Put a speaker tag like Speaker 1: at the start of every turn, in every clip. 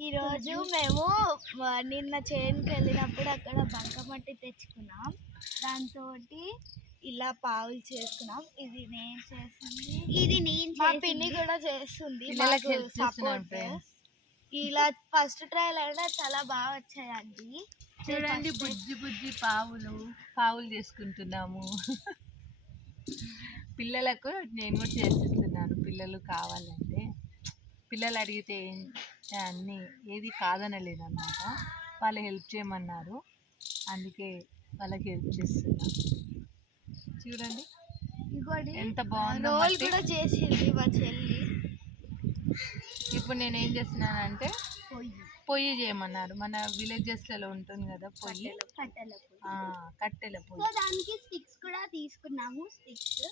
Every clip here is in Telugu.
Speaker 1: ఈరోజు మేము నిన్న చేనుకి వెళ్ళినప్పుడు అక్కడ బంకమట్టి తెచ్చుకున్నాం. దాంతో ఇలా పావులు చేసుకున్నాం. ఇది నేను చేస్తుంది
Speaker 2: ఇది నేను
Speaker 1: మా. పిన్ని కూడా చేస్తుంది. మాకు
Speaker 3: friends.
Speaker 1: ఇలా ఫస్ట్ ట్రయల్ అయినా చాలా బాగా వచ్చాయండి.
Speaker 3: చూడండి బుజ్జి బుజ్జి పావులు పావులు చేసుకుంటున్నాము పిల్లలకు నేను కూడా చేసిస్తున్నాను. పిల్లలు కావాలంటే. పిల్లలు అడిగితే ఏం- అన్నీ ఏది కాదనలేదు అనమాట వాళ్ళు హెల్ప్ చేయమన్నారు. అందుకే వాళ్ళకి హెల్ప్ చేస్తున్నా. చూడండి.
Speaker 1: ఇంకోటి
Speaker 3: ఎంత బాగుందో
Speaker 1: రోల్. కూడా చేసింది మా చెల్లి.
Speaker 3: ఇప్పుడు నేను ఏం చేస్తున్నానంటే
Speaker 1: పొయ్యి.
Speaker 3: చేయమన్నారు. మన విలేజెస్లలో ఉంటుంది కదా పొయ్యి.
Speaker 2: కట్టెల పొయ్యి. దానికి స్టిక్స్ కూడా తీసుకున్నాము. స్టిక్స్.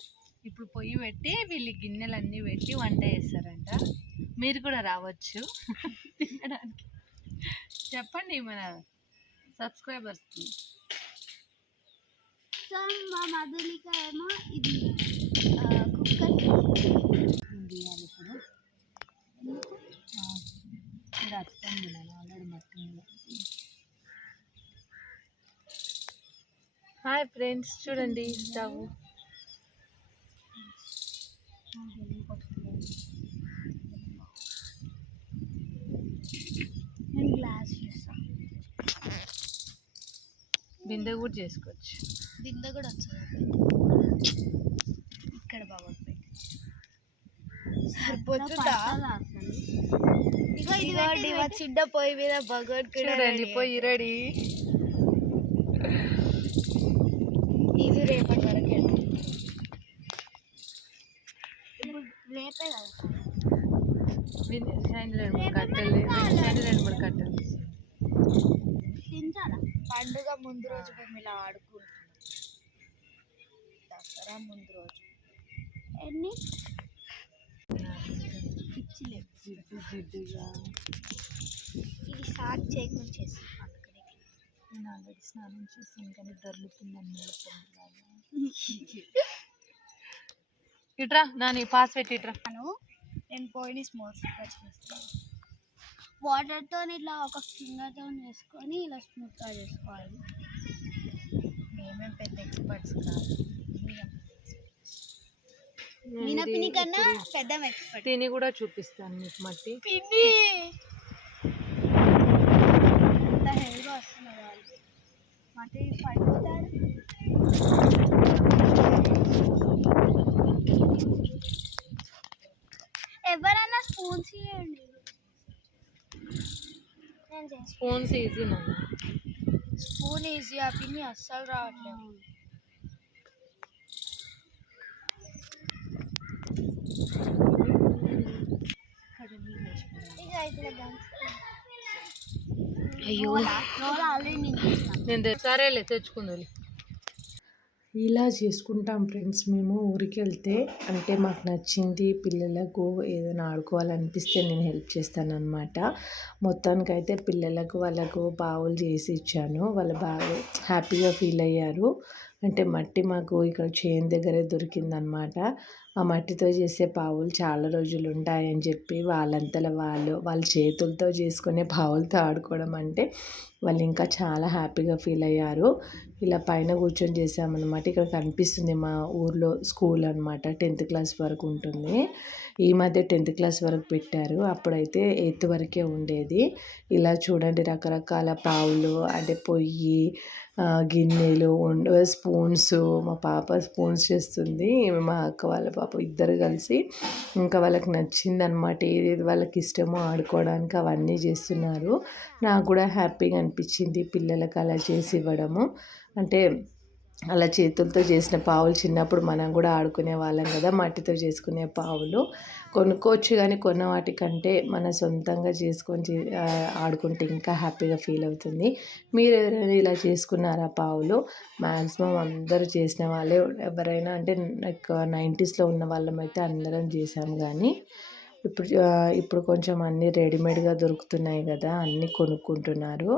Speaker 3: ఇప్పుడు పొయ్యి పెట్టి వీళ్ళు గిన్నెలన్నీ పెట్టి వంట చేస్తారంట. మీరు కూడా రావచ్చు. తినడానికి. చెప్పండి మన సబ్స్క్రైబర్స్కి
Speaker 2: సో మా మధులిక ఏమో ఇది కుక్కర్
Speaker 3: తీయాలి ఇప్పుడు. ఇది అత్తంది ఆల్రెడీ మట్టింది హాయ్ ఫ్రెండ్స్ చూడండి స్టవ్.
Speaker 1: నేను గ్లాస్ చేస్తాను
Speaker 3: బిందె కూడా చేసుకోవచ్చు.
Speaker 1: బిందె కూడా వచ్చింది ఇక్కడ బాగుంది. సరిపోతుందా? ఇదిగోండి మా చిన్న పొయ్యి మీద భగవద్ కూడా
Speaker 3: చూడండి పొయ్యి రెడీ
Speaker 1: ఇది రేపటి వరకు
Speaker 2: ఇప్పుడు రేపే కదా
Speaker 3: రెండు మూడు కట్టెలు రెండు మూడు కట్టెలు
Speaker 1: పండుగ ముందు రోజు మేము ఇలా ఆడుకుంటున్నాం దసరా ముందు రోజు
Speaker 2: ఎన్ని
Speaker 1: పిచ్చిలేదు
Speaker 3: జిడ్డు జిడ్డుగా
Speaker 1: ఇది స్టార్ట్ చేయకుండా అందుకని
Speaker 3: నేను ఆల్రెడీ స్నానం చేసి ఇంకా దొరుకుతుందని ఇట్రా నాని పాస్ పెట్టి ఇట్రా.
Speaker 1: నేను పోయిన చేస్తాను
Speaker 2: వాటర్తో ఇట్లా ఒక ఫింగర్తో వేసుకొని ఇలా స్మూత్గా చేసుకోవాలి.
Speaker 1: మేమేం పెద్ద ఎక్స్పర్ట్స్ కాదు
Speaker 2: మినపిని కన్నా పెద్ద ఎక్స్పర్ట్
Speaker 3: తిని కూడా చూపిస్తాను మీకు మట్టి.
Speaker 1: పిన్ని!
Speaker 2: హెల్గా వస్తున్నారు మట్టి పడిపోతారు స్పూన్స్ ఇవ్వండి
Speaker 3: స్పూన్స్ ఈజీ నాన్న
Speaker 1: స్పూన్ ఈజీ ఆ పిన్ని అస్సలు రావట్లేదు.
Speaker 2: దంచుతాను
Speaker 1: అయ్యో.
Speaker 2: నేను
Speaker 3: సరేలే తెచ్చుకుందాలి. ఇలా చేసుకుంటాం ఫ్రెండ్స్. మేము ఊరికి వెళ్తే అంటే మాకు నచ్చింది పిల్లలకు ఏదైనా ఆడుకోవాలనిపిస్తే నేను హెల్ప్ చేస్తాను మొత్తానికైతే పిల్లలకు వాళ్ళకు బావులు చేసి ఇచ్చాను. వాళ్ళు బాగా హ్యాపీగా ఫీల్ అయ్యారు. అంటే మట్టి మాకు ఇక్కడ చేను దగ్గరే దొరికిందనమాట. ఆ మట్టితో చేసే పావులు చాలా రోజులు ఉంటాయని చెప్పి వాళ్ళంతల వాళ్ళు వాళ్ళ చేతులతో చేసుకునే పావులతో ఆడుకోవడం అంటే వాళ్ళు ఇంకా చాలా హ్యాపీగా ఫీల్ అయ్యారు. ఇలా పైన కూర్చొని చేసామన్నమాట ఇక్కడ కనిపిస్తుంది మా ఊర్లో స్కూల్ అనమాట టెన్త్ క్లాస్ వరకు ఉంటుంది. ఈ మధ్య టెన్త్ క్లాస్ వరకు పెట్టారు. అప్పుడైతే ఎయిత్ వరకే ఉండేది. ఇలా చూడండి రకరకాల పావులు అంటే పొయ్యి గిన్నెలు స్పూన్స్ మా పాప స్పూన్స్ చేస్తుంది మా అక్క వాళ్ళ పాప ఇద్దరు కలిసి. ఇంకా వాళ్ళకి నచ్చింది అనమాట ఏదేది వాళ్ళకి ఇష్టమో ఆడుకోవడానికి అవన్నీ చేస్తున్నారు. నాకు కూడా హ్యాపీగా అనిపించింది పిల్లలకు అలా చేసి ఇవ్వడము. అంటే అలా చేతులతో చేసిన పావులు చిన్నప్పుడు మనం కూడా ఆడుకునే వాళ్ళం కదా మట్టితో చేసుకునే పావులు. కొనుక్కోవచ్చు కానీ కొన్న వాటికంటే మన సొంతంగా చేసుకొని చే- ఆడుకుంటే ఇంకా హ్యాపీగా ఫీల్ అవుతుంది. మీరు ఎవరైనా ఇలా చేసుకున్నారా పావులు? మ్యాక్సిమం అందరూ చేసిన వాళ్ళే. ఎవరైనా అంటే నైంటీస్లో ఉన్న వాళ్ళం అయితే అందరం చేసాం కానీ ఇప్పుడు ఇప్పుడు కొంచెం అన్నీ రెడీమేడ్గా దొరుకుతున్నాయి కదా అన్నీ కొనుక్కుంటున్నారు.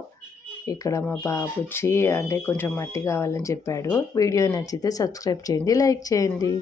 Speaker 3: ఇక్కడ మా బాబుచ్చి అంటే కొంచెం మట్టి కావాలని చెప్పాడు. వీడియో నచ్చితే సబ్స్క్రైబ్ చేయండి లైక్ చేయండి.